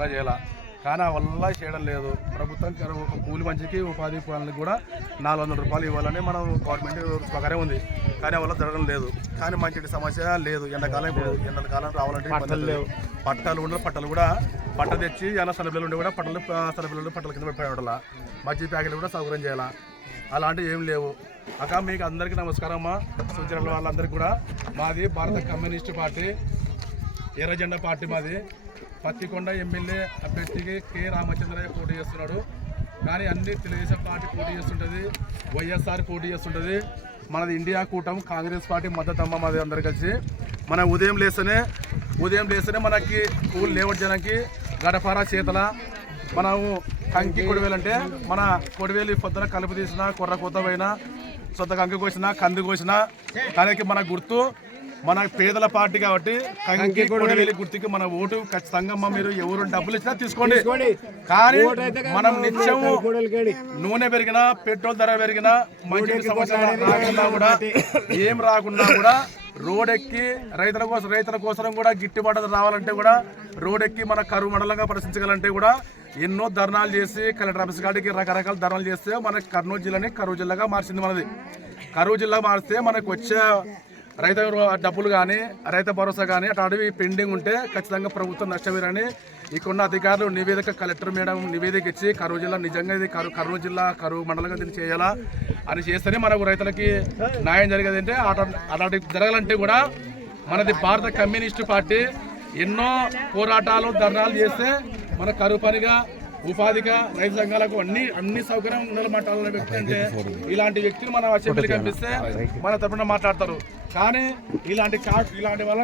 Apply చేయాలా, కానీ ఆ వల్ల చేయడం లేదు. ప్రభుత్వం ఒక కూలి మంచికి ఉపాధి పనులకు కూడా 400 రూపాయలు ఇవ్వాలని మనం గవర్నమెంట్ ప్రకారం ఉంది, కానీ వల్ల జరగడం లేదు. కానీ మంచి సమస్య లేదు. ఎండాకాలం ఇప్పుడు ఎండాకాలం రావాలంటే పట్టలు కూడా పట్ట తెచ్చి ఏమైనా సలపిల్లలు ఉండి కూడా పట్టల కింద పెట్టాలి ఉండాలా, మజ్జి ప్యాకెట్లు కూడా సౌకర్యం చేయాలా, అలాంటివి ఏం లేవు. అక్క మీకు అందరికీ నమస్కారం అమ్మా. సూచన వాళ్ళందరికీ కూడా మాది భారత కమ్యూనిస్ట్ పార్టీ ఎర్ర జెండా పార్టీ మాది. పత్తికొండ ఎమ్మెల్యే అభ్యర్థికి కె రామచంద్రయ్య పోటీ చేస్తున్నాడు, కానీ అన్ని తెలుగుదేశం పార్టీ పోటీ చేస్తుంటుంది, వైఎస్ఆర్ పోటీ చేస్తుంటుంది. మనది ఇండియా కూటమి కాంగ్రెస్ పార్టీ మద్దతు అమ్మ మాది. అందరు కలిసి మన ఉదయం లేస్తేనే మనకి పూలు లేవడానికి గడపార చేతల మనము కంకి కొడివేలంటే మన కొడివేలు పొద్దున కలుపు తీసినా కొర్ర కొత్త పోయినా సొంత కంకి కోసినా కంది కోసినా దానికి మన గుర్తు మన పేదల పార్టీ కాబట్టి కంకి కొడివేలి గుర్తుకి మన ఓటు ఖచ్చితంగా మీరు ఎవరు డబ్బులు ఇచ్చినా తీసుకోండి. కానీ మనం నిత్యము నూనె పెరిగినా పెట్రోల్ ధర పెరిగినా మంచి సమస్య రాకుండా కూడా ఏం రాకున్నా కూడా రోడ్డెక్కి రైతుల కోసం కూడా గిట్టుబాటు రావాలంటే కూడా రోడ్డెక్కి మన కరువు మండలంగా పరిశీలించాలంటే కూడా ఎన్నో ధర్నాలు చేసి కలెక్టర్ ఆఫీస్ కాడికి రకరకాల ధర్నాలు చేస్తే మన కర్నూలు జిల్లాని కరువు జిల్లాగా మార్చింది. మనది కరువు జిల్లా మారిస్తే మనకు వచ్చే రైతు డబ్బులు కానీ రైతు భరోసా కానీ అటు పెండింగ్ ఉంటే ఖచ్చితంగా ప్రభుత్వం నష్టమేరని ఇక్కడున్న అధికారులు నివేదిక కలెక్టర్ మేడం నివేదిక ఇచ్చి కరువు జిల్లా నిజంగా ఇది కర్నూలు జిల్లా కరువు మండలంగా దీన్ని చేయాలా అని చేస్తేనే మనకు రైతులకి న్యాయం జరిగేది. అంటే అలాంటి జరగాలంటే కూడా మనది భారత కమ్యూనిస్టు పార్టీ ఎన్నో పోరాటాలు ధర్నాలు చేస్తే మన కరువు పనిగా ఉపాధిగా రైతు సంఘాలకు అన్ని సౌకర్యం ఉండాలన్నమాట వ్యక్తి. అంటే ఇలాంటి వ్యక్తులు మనం అసెంబ్లీకి పంపిస్తే మన తరపున మాట్లాడతారు, కానీ ఇలాంటి వల్ల